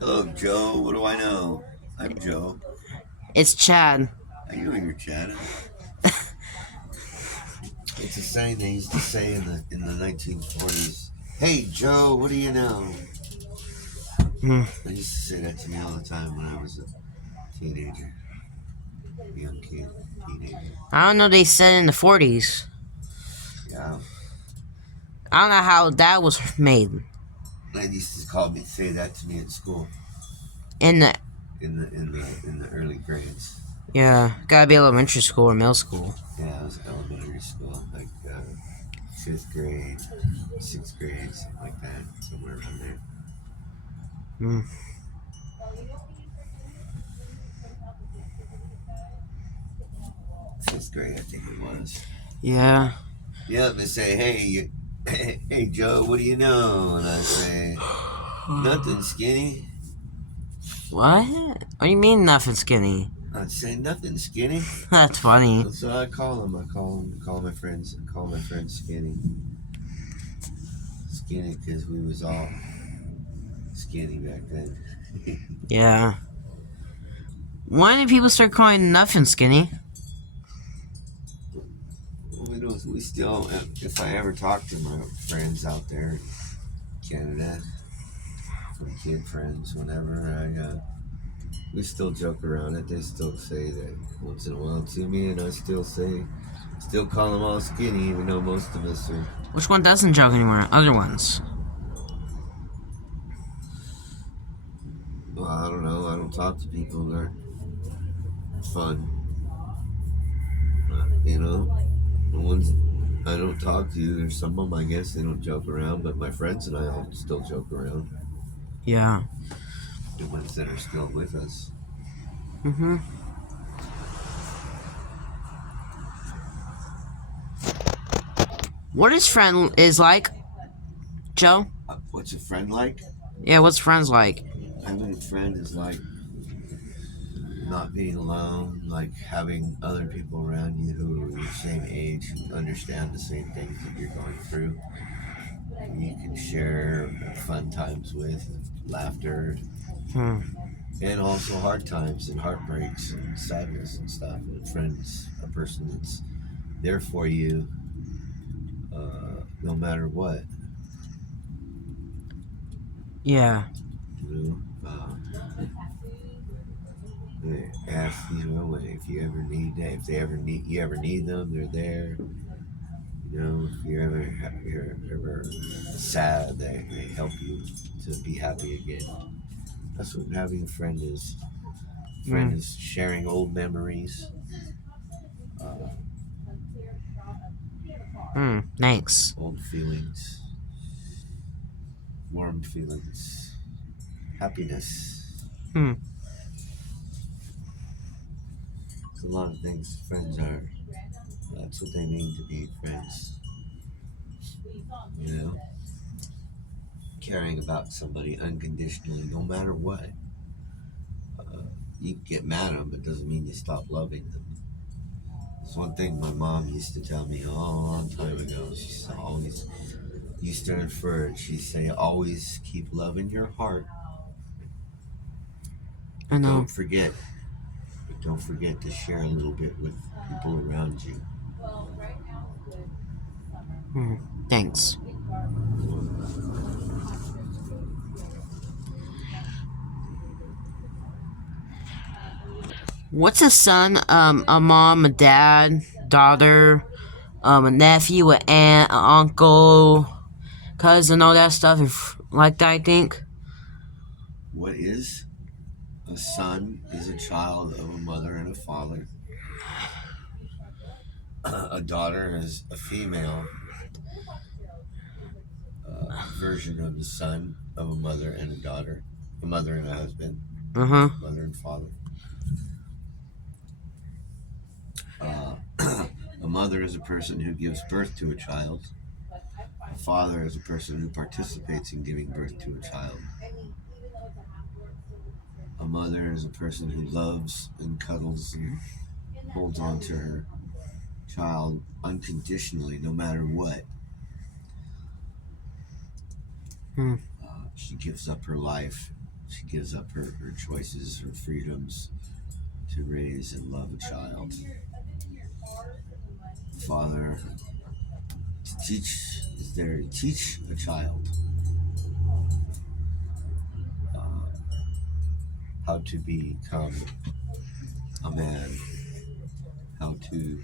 Hello, Joe. What do I know? I'm Joe. It's Chad. I know you're Chad. It's a saying they used to say in the 1940s. Hey, Joe. What do you know? Hmm. They used to say that to me all the time when I was a teenager, young kid, teenager. I don't know. They said in the 40s. Yeah. I don't know how that was made. They used to say that to me at school In the in the early grades. gotta be elementary school or middle school. Yeah, it was elementary school, like 5th grade, 6th grade, something like that, somewhere around there. Hmm. 5th grade, I think it was. Yeah. Yeah, they say, hey, Joe, what do you know? And I say, nothing, skinny. What? What do you mean nothing skinny? I'd say nothing, skinny. That's funny. That's what I call them. I call my friends skinny. Skinny because we was all skinny back then. Yeah. Why did people start calling nothing skinny? We still, if I ever talk to my friends out there in Canada, from kid friends, whenever we still joke around it. They still say that once in a while to me, and I still call them all skinny, even though most of us are. Which one doesn't joke anymore? Other ones. Well, I don't know. I don't talk to people that are fun. The ones I don't talk to, there's some of them, I guess, they don't joke around, but my friends and I all still joke around. Yeah. The ones that are still with us. Mm-hmm. What is friend is like, Joe? What's a friend like? Yeah, what's friends like? Having a friend is like not being alone, like having other people around you who are your same age, who understand the same things that you're going through. You can share fun times with, laughter, Hmm. and also hard times and heartbreaks and sadness and stuff. And a friend's a person that's there for you no matter what. Yeah. They ask, if you ever need that, if they ever need you ever need them, they're there. If you're ever sad, they help you to be happy again. That's what having a friend is. Friend is sharing old memories. Thanks. Old feelings, warm feelings, happiness. Hmm. It's a lot of things friends are. That's what they mean to be friends. You know, caring about somebody unconditionally, no matter what. You can get mad at them, but it doesn't mean you stop loving them. It's one thing my mom used to tell me a long time ago. She always used to infer it. She'd say, always keep love in your heart. I know. Don't forget to share a little bit with people around you. Thanks. What's a son? A mom, a dad, daughter, a nephew, an aunt, an uncle, cousin, all that stuff. Like that, I think. What is a son is a child of a mother and a father. A daughter is a female version of the son of a mother and a daughter, a mother and a husband, Uh huh. mother and father. mother is a person who gives birth to a child. A father is a person who participates in giving birth to a child. A mother is a person who loves and cuddles and holds on to her child unconditionally, no matter what. She gives up her life. She gives up her choices, her freedoms to raise and love a child. The father is there to teach a child how to become a man, how to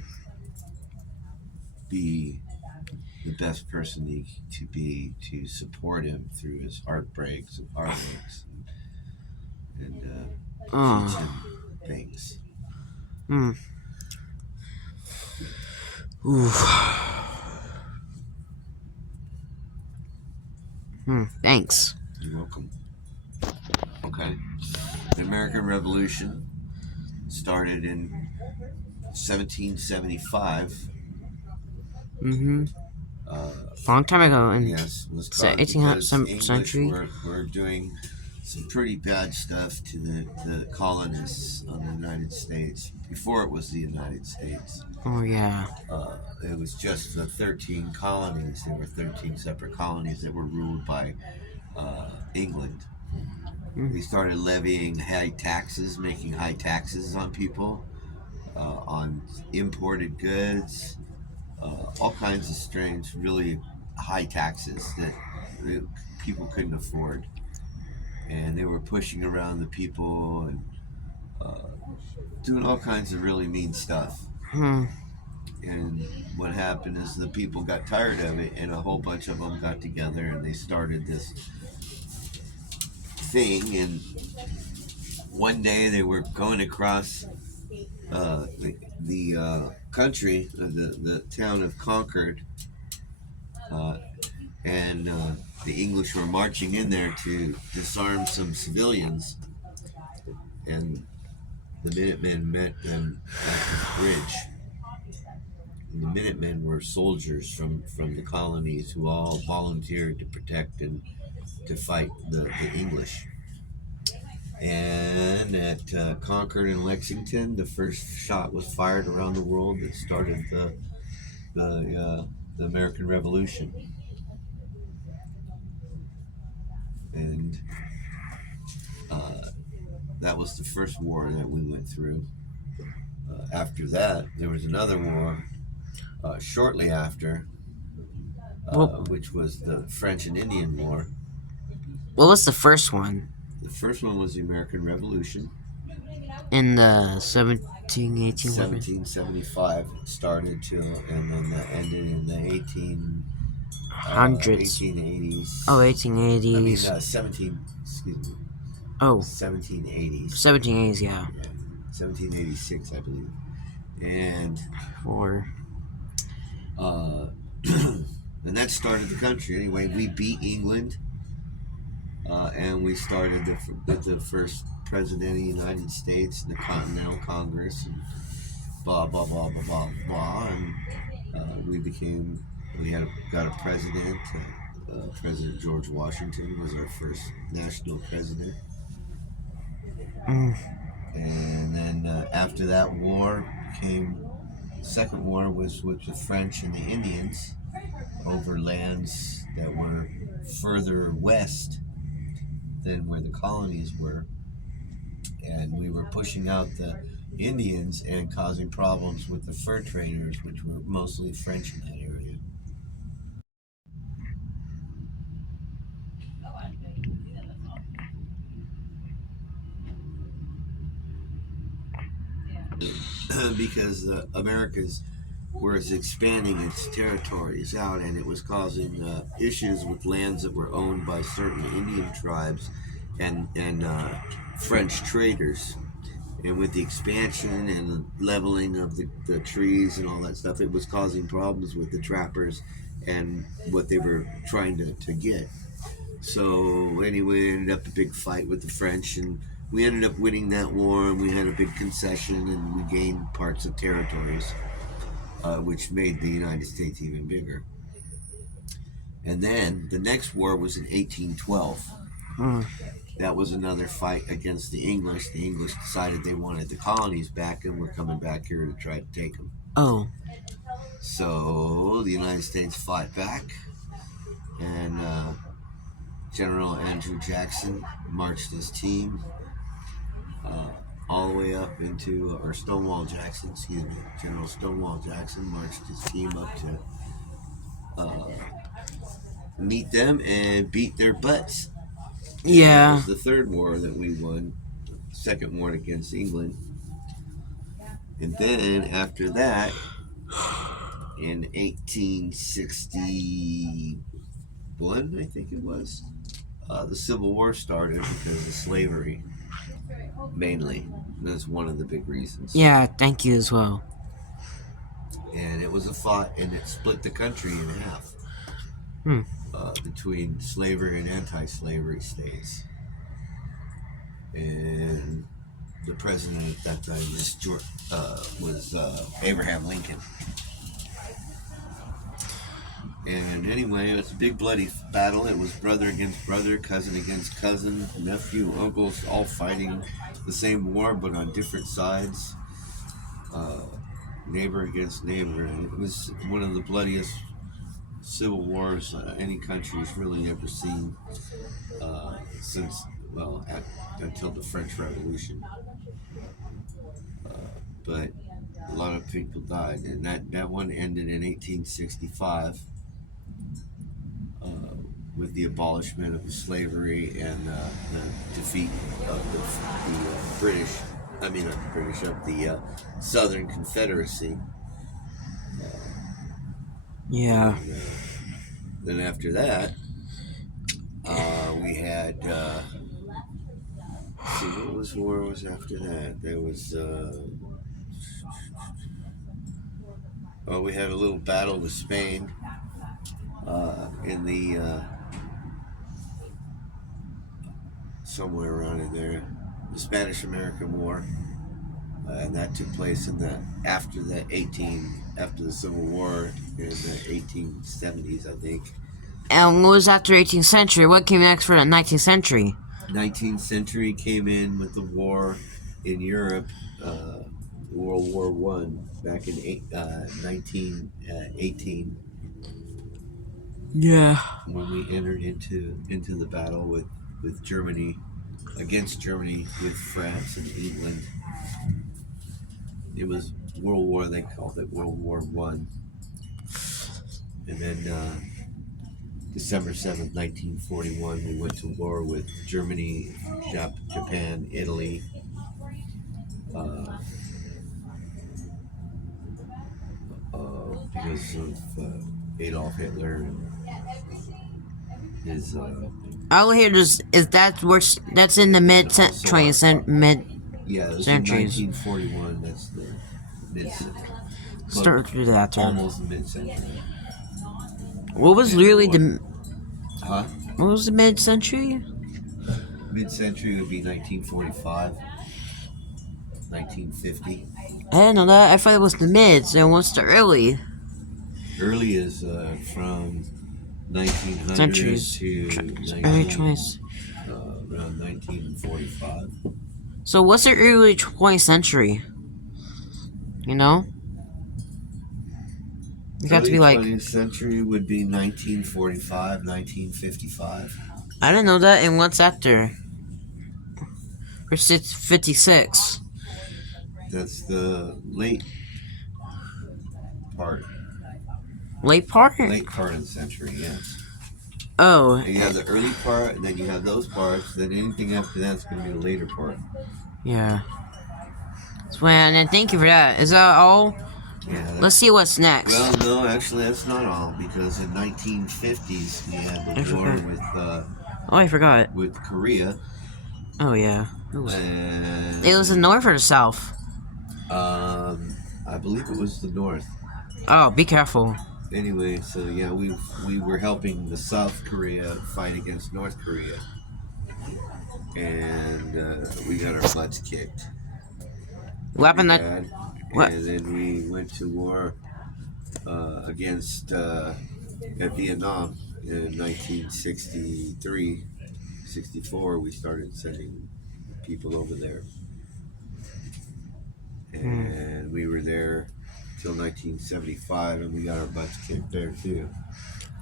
be the best person to be, to support him through his heartbreaks and heartaches, and teach him things. Thanks. You're welcome. Okay. The American Revolution started in 1775. Long time ago. Yes, was the because English century. were doing some pretty bad stuff to the colonists on the United States before it was the United States. Oh yeah. It was just the 13 colonies. There were 13 separate colonies that were ruled by England. They started levying high taxes, making high taxes on people, on imported goods, all kinds of strange, really high taxes that people couldn't afford. And they were pushing around the people and doing all kinds of really mean stuff. And what happened is the people got tired of it, and a whole bunch of them got together and they started this thing. And one day they were going across the country, the town of Concord, and the English were marching in there to disarm some civilians, and the Minutemen met them at this bridge. And the Minutemen were soldiers from the colonies who all volunteered to protect and to fight the English. And at Concord and Lexington, the first shot was fired around the world that started the American Revolution. And that was the first war that we went through. After that, there was another war shortly after, which was the French and Indian War. What was the first one? The first one was the American Revolution. In the 1775 it started to, and then ended in the 1880s. Oh, 1880s. I mean, 1780s. 1780s, yeah. 1786, I believe. And and that started the country. Anyway, we beat England, and we started the first president of the United States, and the Continental Congress, and blah blah blah blah blah blah. And we got a president. President George Washington was our first national president. And then after that war came, the second war was with the French and the Indians over lands that were further west than where the colonies were. And we were pushing out the Indians and causing problems with the fur traders, which were mostly French in that area. Because the Americas was expanding its territories out, and it was causing issues with lands that were owned by certain Indian tribes and French traders. And with the expansion and the leveling of the trees and all that stuff, it was causing problems with the trappers and what they were trying to get. So anyway, it ended up a big fight with the French, and we ended up winning that war, and we had a big concession, and we gained parts of territories. which made the United States even bigger. And then the next war was in 1812. Mm. That was another fight against the English. The English decided they wanted the colonies back and were coming back here to try to take them. Oh. So the United States fought back, and General Andrew Jackson marched his team all the way up into, or Stonewall Jackson, excuse me, General Stonewall Jackson marched his team up to meet them and beat their butts. Yeah. That was the third war that we won, second war against England. And then after that, in 1861, I think it was, the Civil War started because of slavery, mainly. That's one of the big reasons. Yeah, thank you as well. And it was a fight, and it split the country in half between slavery and anti-slavery states. And the president at that time was Abraham Lincoln. And anyway, it was a big bloody battle. It was brother against brother, cousin against cousin, nephew, uncles, all fighting the same war but on different sides. Neighbor against neighbor. And it was one of the bloodiest civil wars any country's really ever seen since, well, until the French Revolution. But a lot of people died, and that one ended in 1865 with the abolishment of slavery and the defeat of the British. I mean, not the British, of the Southern Confederacy. Yeah. And, then after that, we had. See, what war was after that? There was. We had a little battle with Spain in the somewhere around in there, the Spanish-American War, and that took place after the Civil War in the 1870s, I think. And what was after 18th century? What came next for the 19th century? 19th century came in with the war in Europe, World War One, back in 1918. Yeah. When we entered into the battle with Germany, against Germany, with France and England. It was World War, they called it World War One. And then December 7th, 1941, we went to war with Germany, Japan, Italy. Because of Adolf Hitler and his. All here is that's in the mid 20th century. Yeah, it was centuries. in 1941. That's the mid-century. Start through that term. Almost mid-century. What was really the? Huh? What was the mid-century? Mid-century would be 1945, 1950. I didn't know that. I thought it was the mids. And what's the early? Early is from 1900 Centuries. to Early 20s. Around 1945. So what's the early 20th century? You know? You got to be like. 20th century would be 1945, 1955. I didn't know that. And what's after? Or 56. That's the late part. Late part? Late part of the century, yes. Oh. And you have the early part, and then you have those parts. Then anything after that's going to be the later part. Yeah. So, and thank you for that. Is that all? Yeah. Let's see what's next. Well, no, actually, that's not all, because in 1950s we had the war with. I forgot. With Korea. Oh yeah. It was the north or the south? I believe it was the north. Oh, be careful. Anyway, so yeah, we were helping the South Korea fight against North Korea, and we got our butts kicked. What happened? And then we went to war against at Vietnam in 1963, 64. We started sending people over there, and we were there till 1975, and we got our butts kicked there too.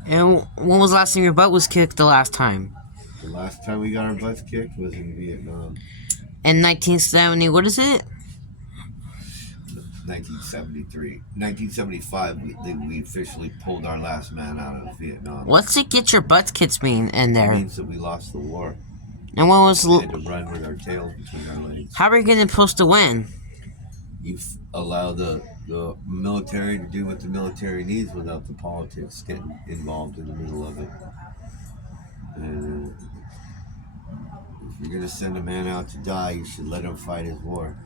And when was the last time your butt was kicked the last time? The last time we got our butts kicked was in Vietnam. In 1970, what is it? 1973. 1975, we officially pulled our last man out of Vietnam. What's it get your butt kicked mean in there? It means that we lost the war. And what was... We had to run with our tails between our legs. How are you getting supposed to win? You allow the military to do what the military needs without the politics getting involved in the middle of it. And if you're going to send a man out to die, you should let him fight his war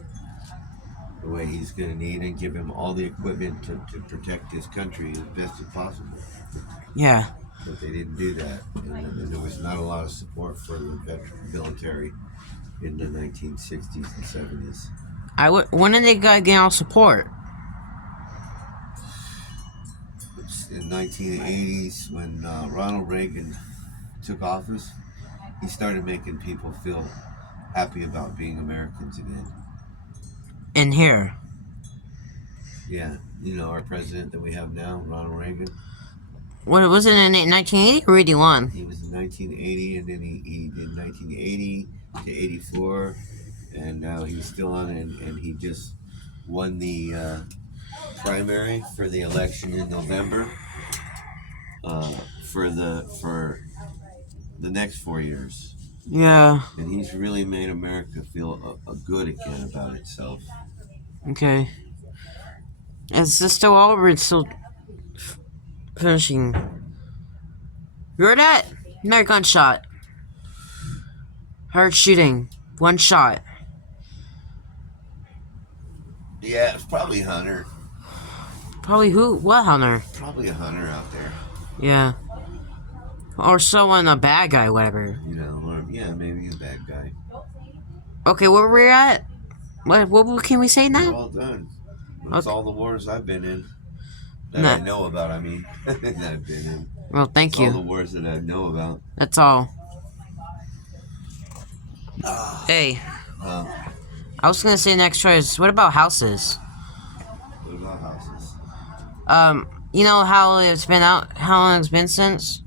the way he's going to need, and give him all the equipment to protect his country as best as possible. Yeah. But they didn't do that, and there was not a lot of support for the military in the 1960s and 70s. When did they get all support? In 1980s, when Ronald Reagan took office, he started making people feel happy about being Americans again. In here. Yeah, you know, our president that we have now, Ronald Reagan. What was it in 1980 or 81? He was in 1980, and then he did 1980 to 84, and now he's still on, and he just won the primary for the election in November for the next 4 years. Yeah. And he's really made America feel good again about itself. Okay. Is this still over? It's still finishing. You heard that? Another gunshot. Heard shooting. One shot. Yeah, it's probably Hunter. Probably who? What Hunter? Probably a Hunter out there. Yeah. Or someone, a bad guy, whatever. You know, or yeah, maybe a bad guy. Okay, where we're at? What can we say We're now? all done. That's all the wars I've been in. That No. I know about, I mean. That I've been in. Well, thank That's you. all the wars that I know about. That's all. Hey, I was gonna say next choice. What about houses? What about houses? You know how it's been out? How long it's been since?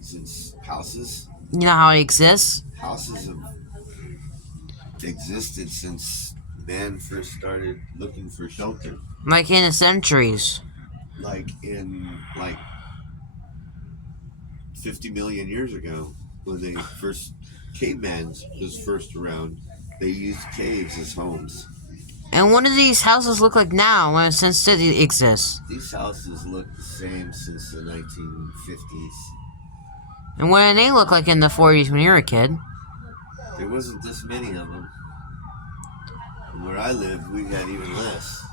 Since houses? You know how it exists? Houses have existed since man first started looking for shelter. Like in the centuries. Like in 50 million years ago, when they first caveman was first around, they used caves as homes. And what do these houses look like now when since city exists? These houses look the same since the 1950s. And what did they look like in the 40s when you were a kid? There wasn't this many of them. And where I lived, we had even less.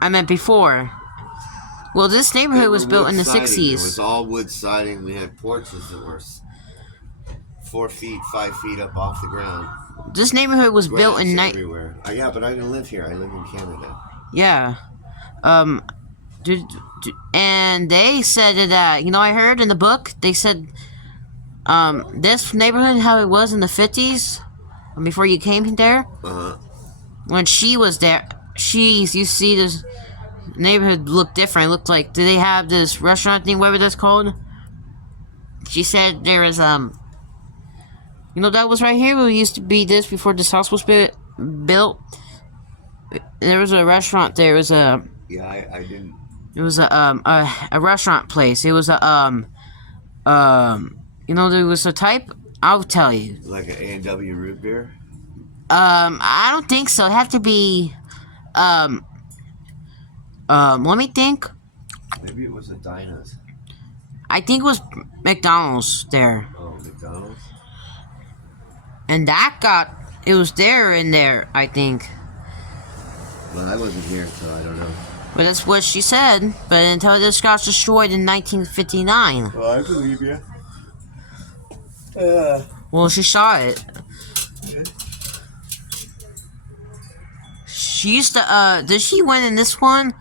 I meant before. Well, this neighborhood was built in the Siding. 60s. It was all wood siding. We had porches that were 4 feet, 5 feet up off the ground. This neighborhood was built in everywhere. Yeah, but I didn't live here. I live in Canada. Yeah. And they said that, you know, I heard in the book, they said, this neighborhood, how it was in the 50s, before you came there, when she was there, you see this neighborhood looked different. It looked like, do they have this restaurant thing, whatever that's called? She said there was, you know, that was right here where it used to be this before this house was built. There was a restaurant there. It was a... Yeah, I didn't... It was a restaurant place. It was a, you know, there was a type... I'll tell you. Like an A&W root beer? I don't think so. It had to be, let me think. Maybe it was a Dinah's. I think it was McDonald's there. Oh, McDonald's? And it was there in there, I think. Well, I wasn't here, so I don't know. But that's what she said. But until this got destroyed in 1959. Well, I believe you. Well, she saw it. She used to, did she win in this one?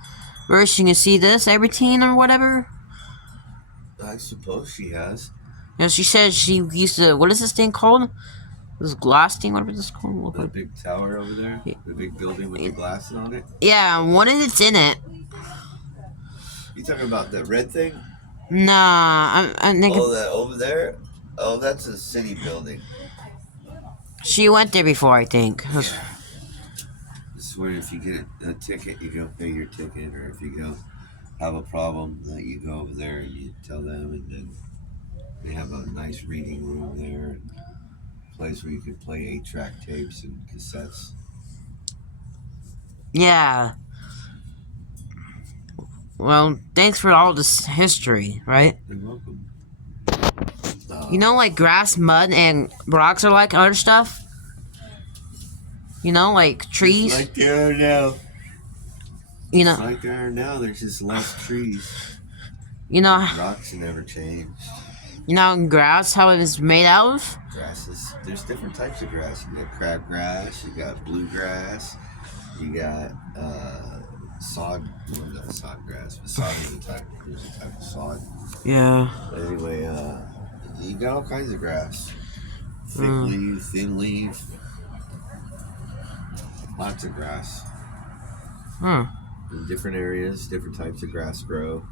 where she can see this, everything or whatever. I suppose she has. You know, she said she used to. What is this thing called? This glass thing, whatever this called. Look The like. big tower over there, the big building with the glasses on it. Yeah, what is it's in it? You talking about the red thing? Nah, I'm thinking Oh, that over there. Oh, that's a city building. she went there before. I think. Yeah. This is where if you get a ticket, you go pay your ticket, or if you go have a problem, that you go over there and you tell them, and then they have a nice reading room there, and a place where you can play 8-track tapes and cassettes. Yeah. Well, thanks for all this history, right? You're welcome. You know, like grass, mud, and rocks are like other stuff. You know, like trees. Like there now. You know. Like there now, there's just less trees. You know. Rocks never change. You know, grass, how it is made out of. Grasses. There's different types of grass. You got crabgrass. You got bluegrass. You got sod. Well, not sod grass, but sod is a type. There's a type of sod. Yeah. But anyway, you got all kinds of grass. Thick leaf, thin leaf. Lots of grass. In different areas, different types of grass grow.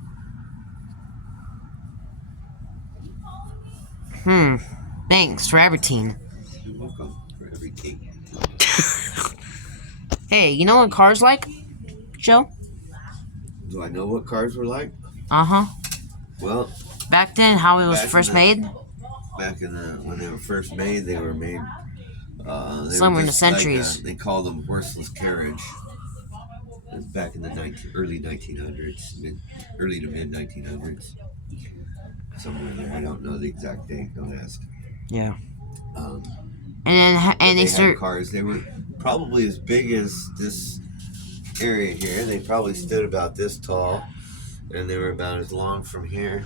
Thanks for everything. You're welcome for everything. Hey, you know what cars like, Joe? Do I know what cars were like? Uh-huh. Well, back then, how it was first made? Back in when they were first made, they were made... somewhere in the centuries. They call them horseless carriage. Back in the early 1900s, early to mid 1900s, somewhere there. I don't know the exact date. Don't ask. Yeah. And they had cars. They were probably as big as this area here. They probably stood about this tall, and they were about as long from here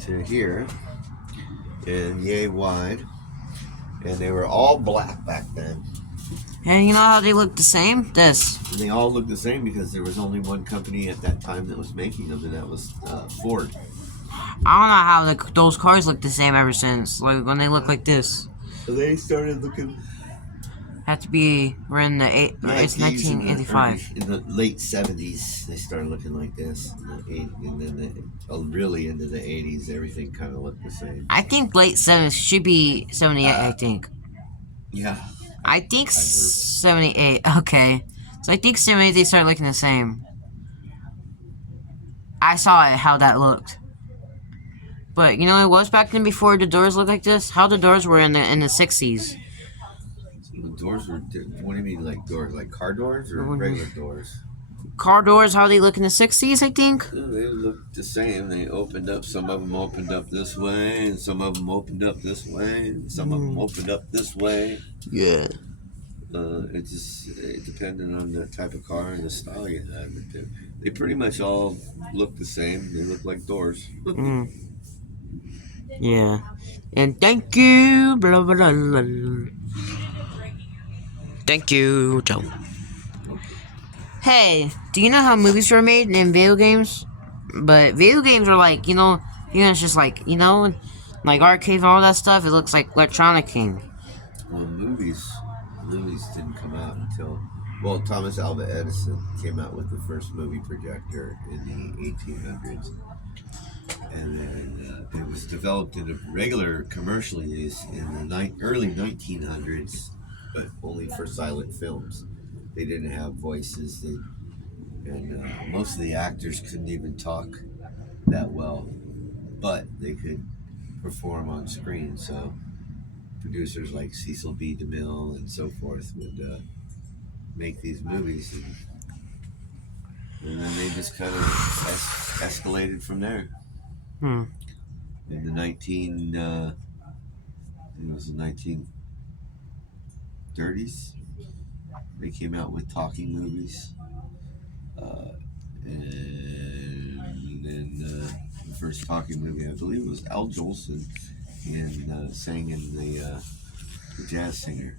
to here, and yay wide. And they were all black back then. And you know how they look the same? This. And they all look the same because there was only one company at that time that was making them, and that was Ford. I don't know how those cars look the same ever since. Like when they look like this. So they started looking. Had to be. We're in the it's 1985. In the late 70s, they started looking like this, and then really into the 80s, everything kind of looked the same. I think late 70s should be 78. I think. Yeah. I think 78. Okay. So I think 78 they started looking the same. I saw it, how that looked. But you know it was back then before the doors looked like this? How the doors were in the 60s. The doors were... What do you mean, like doors? Like car doors or regular doors? Car doors, how they look in the 60s, I think? They looked the same. They opened up. Some of them opened up this way, and some of them opened up this way, and some of them opened up this way. Yeah. It depended on the type of car and the style you had. They pretty much all look the same. They look like doors. Yeah. And thank you. Blah, blah, blah, blah. Thank you, Joe. Hey, do you know how movies were made in video games? But video games are like, it's just like, like arcade and all that stuff. It looks like Electronic King. Well, movies didn't come out until... Well, Thomas Alva Edison came out with the first movie projector in the 1800s. And then it was developed in a regular commercial use in the early 1900s, but only for silent films. They didn't have voices, and most of the actors couldn't even talk that well, but they could perform on screen. So producers like Cecil B. DeMille and so forth would make these movies, and then they just kind of escalated from there. In the 1930s, they came out with talking movies, and then the first talking movie, I believe, was Al Jolson, and sang in the Jazz Singer.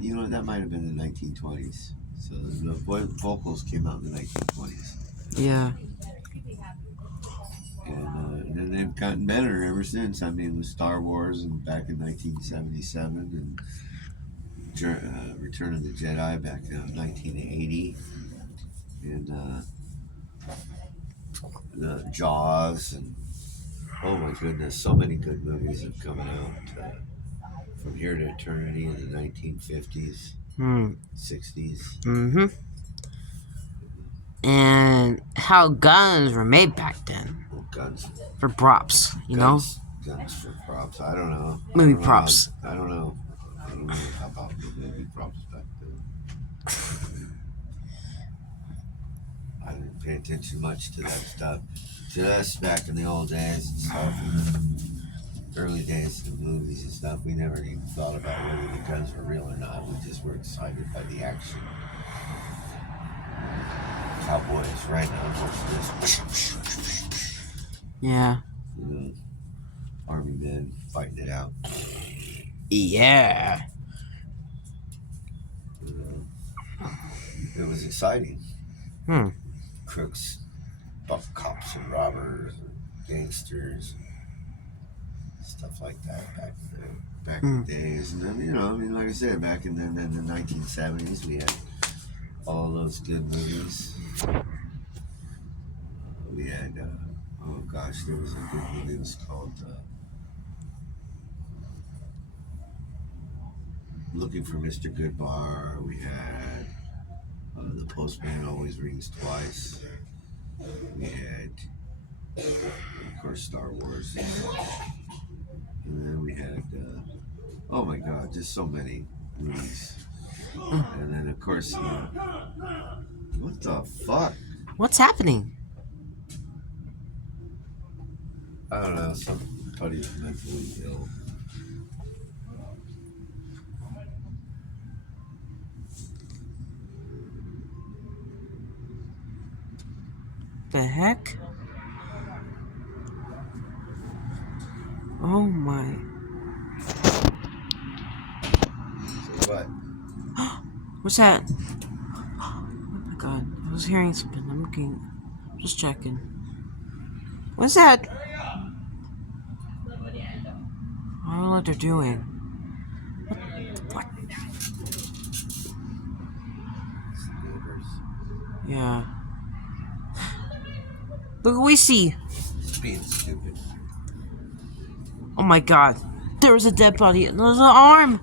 You know, that might have been the 1920s. So the vocals came out in the 1920s. Yeah. And then they've gotten better ever since. I mean, with Star Wars and back in 1977 and Return of the Jedi back in 1980. And the Jaws and oh my goodness, so many good movies have come out. From Here to Eternity in the 1950s, 60s. Mm-hmm. And how guns were made back then. Well, guns. For props, you know? Guns for props. I don't know. Movie props. I don't know about the movie props back then. I didn't pay attention much to that stuff. To us back in the old days and stuff, early days of the movies and stuff, we never even thought about whether the guns were real or not. We just were excited by the action. Cowboys riding on horses. Yeah. You know, army men fighting it out. Yeah. You know, it was exciting. Crooks, buff cops and robbers, and gangsters, stuff like that back in the days. And then, you know, I mean, like I said, back in the 1970s, we had all those good movies. We had, oh gosh, there was a good movie. It was called Looking for Mr. Goodbar. We had The Postman Always Rings Twice. We had, of course, Star Wars. And then we had, oh my God, just so many movies. And then, of course, what the fuck? What's happening? I don't know, somebody's mentally ill. The heck? Oh my. So what? What's that? Oh my god. I was hearing something. I'm looking. Just checking. What's that? I don't know what they're doing. What? Yeah. Look what we see. It's being stupid. Oh my god. There was a dead body. There's an arm.